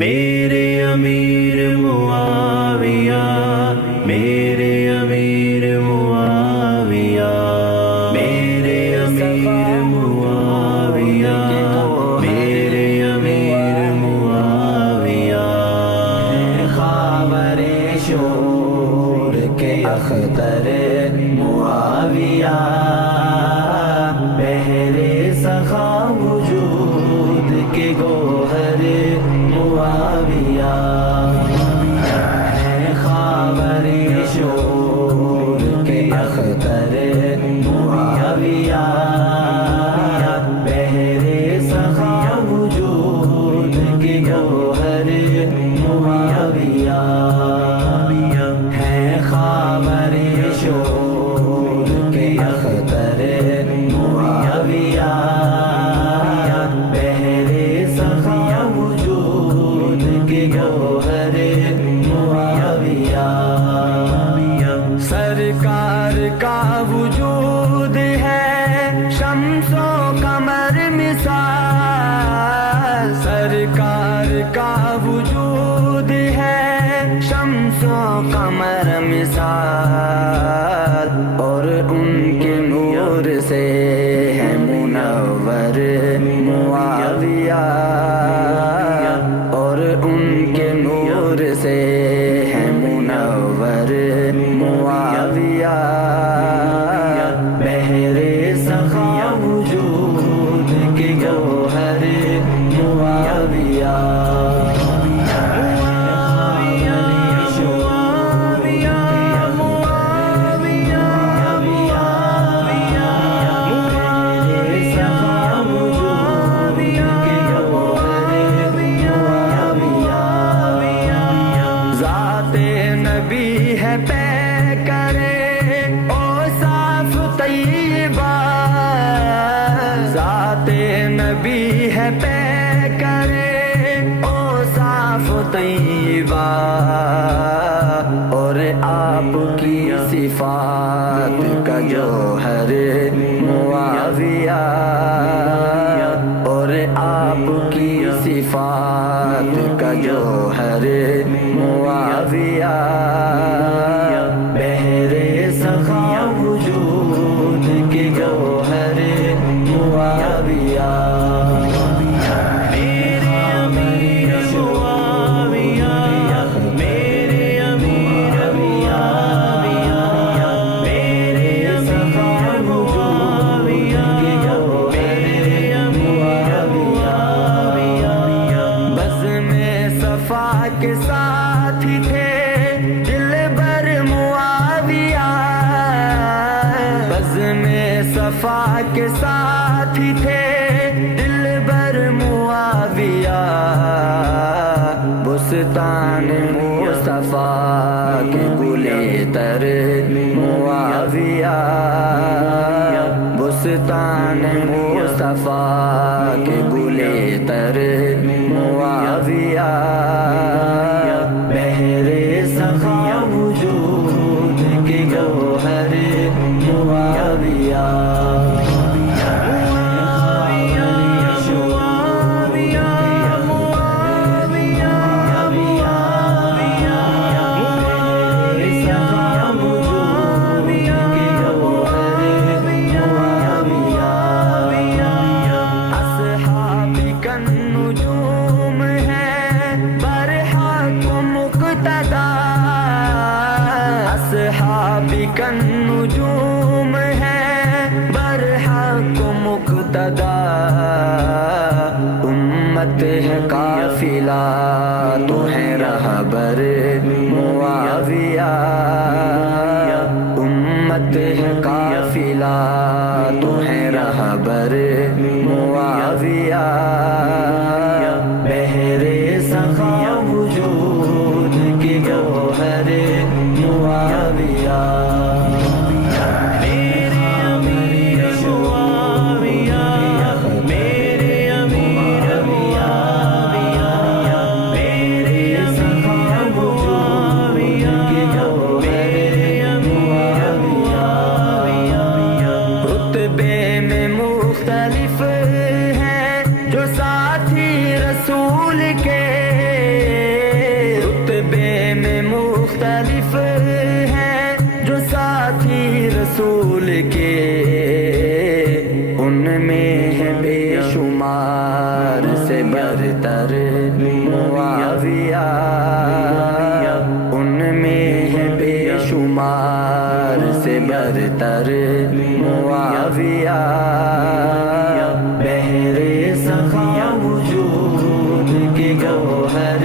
میرے امیر معاویہ، میرے امیر معاویہ، میرے امیر معاویہ، میرے امیر معاویہ، خاور شور کے اختر معاویہ، بحر سخا وجود کے گوہر معاویہ، ہے خاور شور کے اختر معاویہ، بحر سخا وجود کے گوہر معاویہ، ہے خاور شور کے اختر معاویہ، بحر سخا وجود کے گوہر معاویہ، سرکار کا وجود ہے شمس و قمر مثال، سرکار کا وجود ہے شمس و قمر مثال، اور ان کے نور سے ہے منور معاویہ، اور ان کے نور سے ہے منور معاویہ، بحر سخا وجود کے گوہر معاویہ، نبی ہے پے کرے اوصاف طیبہ، ذات نبی ہے پے کرے اوصاف طیبہ، اور آپ کی صفات کا جوہر معاویہ، اور آپ کی صفات کا جوہر معاویہ، بحر سخا وجود کے گوہر معاویہ، میرے امیر معاویہ، میرے امیر معاویہ، میرے سخا معاویہ کے گوہر معاویہ، بزم صفا کے ساتھ ہی تھے دل بر معاویہ، بزم صفا کے ساتھ ہی تھے دل بر معاویہ، بستان مصطفیٰ کے گلے تر معاویہ، بستان مصطفیٰ کے گلے تر معاویہ، بحر سخا وجود کے گوہر معاویہ، اصحابک النجوم ہے برحق مقتدا، امت ہے قافلہ تو ہے رہبر معاویہ، امت ہے قافلہ تو ہے رہبر معاویہ، بحر سخا وجود کے گوہر معاویہ، میرے امیر معاویہ، میرے امیر معاویہ، میرے سخا معاویہ کے گوہر مختلف ہیں جو ساتھی رسول کے، ان میں ہے بے شمار سے برتر معاویہ، ان میں ہے بے شمار سے برتر معاویہ، بحر سخا وجود کے گوہر